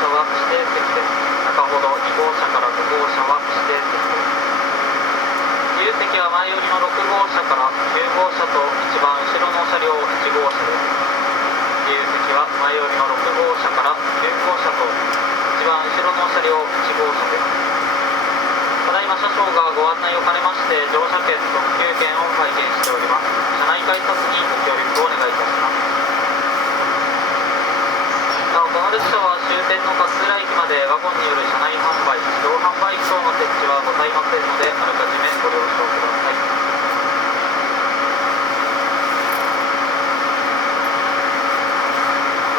車は指定席です。中ほど2号車から5号車は指定席です。自由席は前寄りの6号車から9号車と一番後ろの車両1号車です。自由席は前寄りの6号車から9号車と一番後ろの車両1号車です。ただいま車掌がご案内を兼ねまして乗車券特急券を拝見しております。車内改札にご協力をお願いいたします。なおこの列車は終点の勝浦駅までワゴンによる車内販売、自動販売機等の設置はございませんのであらかじめご了承ください。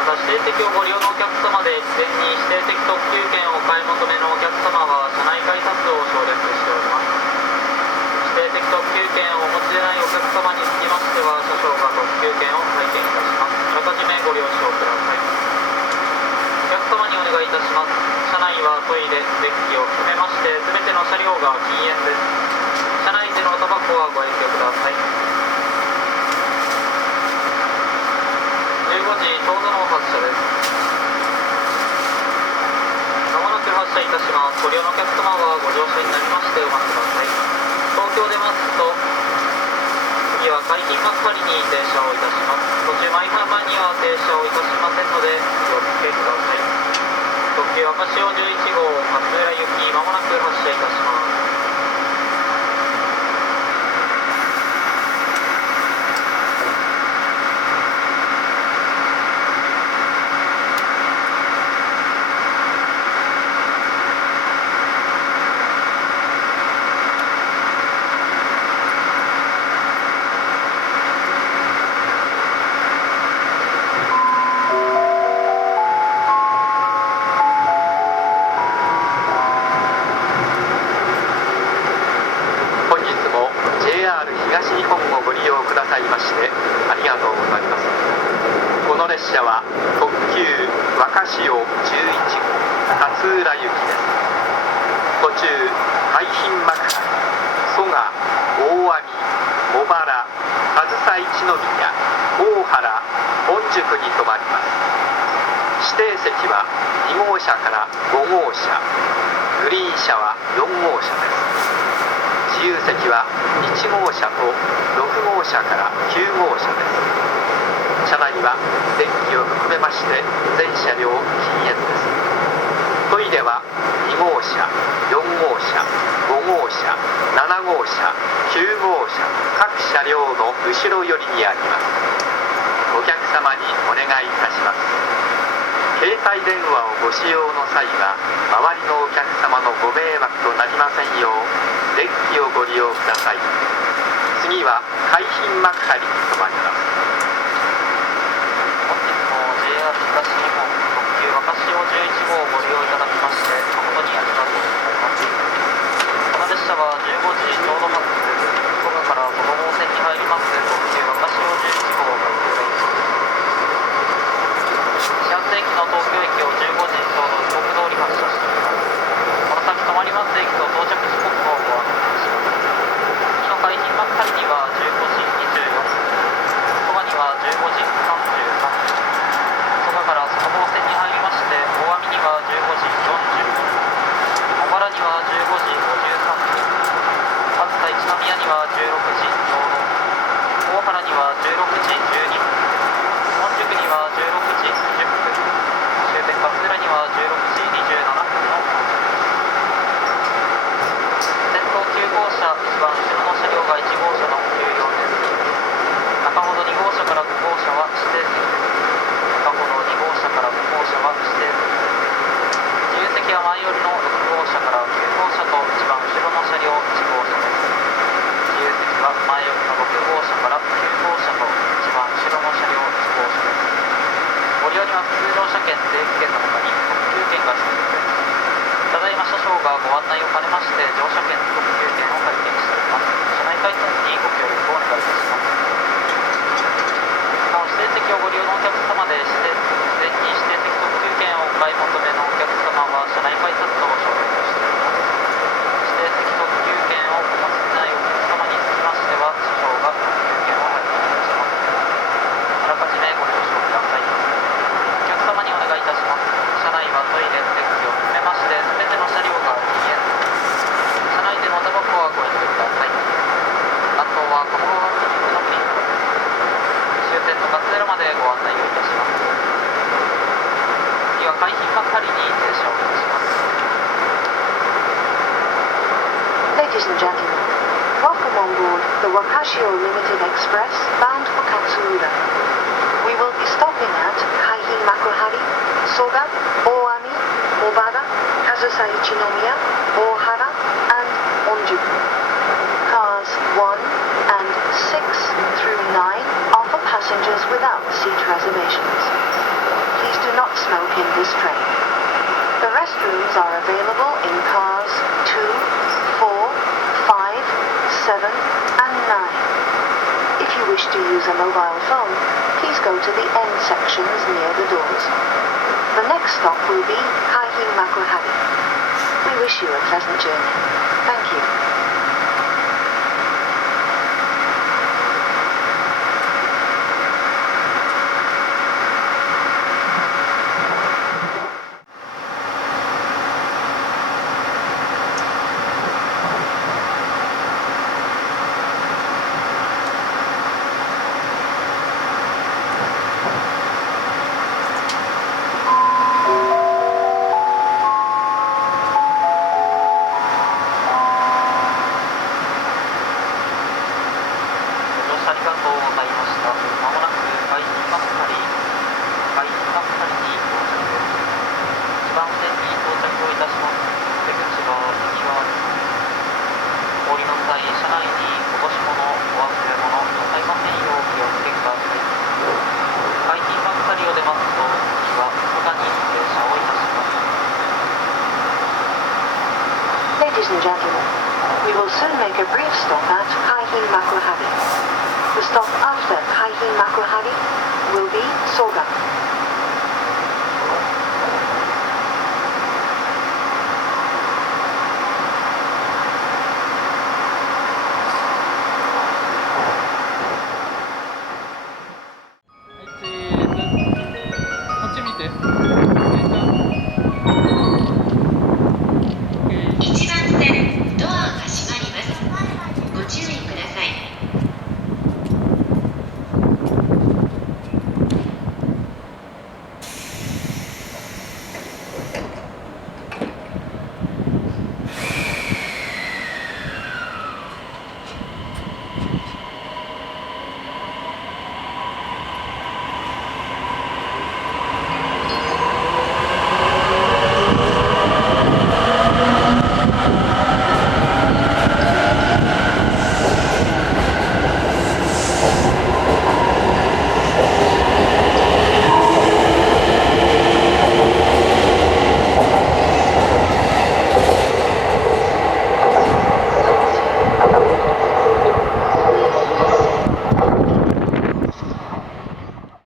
また指定席をご利用のお客様で事前に指定席特急券をお買い求めのお客様は車内改札を省略しております。指定席特急券をお持ちでないお客様につきましては車掌が特急券を拝見いたします。あらかじめご了承ください。お客様にお願いいたします。車内はトイレ、デッキを含めまして全ての車両が禁煙です。車内でのタバコはご遠慮ください。15時ちょうどの発車です。まもなく発車いたします。ご利用のお客様はご乗車になりましてお待ちください。東京出ますと次は海浜幕張に停車をいたします。途中舞浜には停車をいたしませんのでお気をつけください。特急赤潮11号勝浦行きまもなく発車いたします。東日本をご利用くださいましてありがとうございます。この列車は特急若潮11号勝浦行きです。途中海浜幕張、蘇我、大網、茂原、上総一宮、大原、御宿に停まります。指定席は2号車から5号車、グリーン車は4号車です。自由席は1号車と6号車から9号車です。車内は電気を含めまして全車両禁煙です。トイレは2号車、4号車、5号車、7号車、9号車各車両の後ろ寄りにあります。お客様にお願いいたします。携帯電話をご使用の際は周りのお客様のご迷惑となりませんよう電気をご利用ください。次は海浜幕張に停まります。本日も JR 東日本特急若潮11号をご利用いただきまして誠にありがとうございます。この列車は15時ちょうど発です。福岡から外房線に入ります特急若潮11号がご利用いたします。始発駅の東京駅を15時ちょうど時刻通り発車しております。この先止まります駅と到着時刻をご案内します。次の海浜幕張には15時24分、蘇我には15時33分、蘇我から外房線に入りまして大網には15時40分、茂原には15時53分、上総一宮には16時ちょうど、大原には16時12分、御宿には16時20分、終点勝浦には16時27分の到着です。先頭9号車、一番後ろの車両が1号車の94です。中ほど2号車から5号車は指定席です。中ほど2号車から5号車は指定席です。自由席は前寄りの6号車から9号車と一番後ろの車両1号車です。自由席は前寄りの6号車から9号車と一番後ろの車両1号車です。ご利用には普通乗車券、定期券の他に特急券が必要です。ただいま車掌がご案内を兼ねまして乗車券特急券を拝見しております。車内改札にご協力をお願いいたします。なお指定席をご利用のお客様で事前に指定席特急券をお買い求めのお客様は車内改札を省略しております。指定席特急券をお持ちでないお客様につきましては車掌が特急券を拝見いたします。あらかじめご了承ください。お客様にお願いいたします。車内はトイレ、Wakashio Limited Express bound for Katsuura. We will be stopping at Kaihi Makuhari, Soga, Oami, Obara, Kazusa Ichinomiya, Ohara, and Onjuku. Cars 1 and 6 through 9 are for passengers without seat reservations. Please do not smoke in this train. The restrooms are available in cars 2, 4, 5, 7, and 9. If you wish to use a mobile phone, please go to the end sections near the doors. The next stop will be Kaihi Makuhari. We wish you a pleasant journey. Thank you. ありがとうございました。まもなく海浜幕張に到着です。一番線に到着をいたします。出口が右側です。お降りの際、車内に落とし物、お忘れ物、ございませんようお気をつけください。海浜幕張を出ますと、次は蘇我に停車をいたします。Ladies and gentlemen, we will soon make a brief stop at Kaihi Makuhari. The stop after Kaihi Makuhari will be Soga.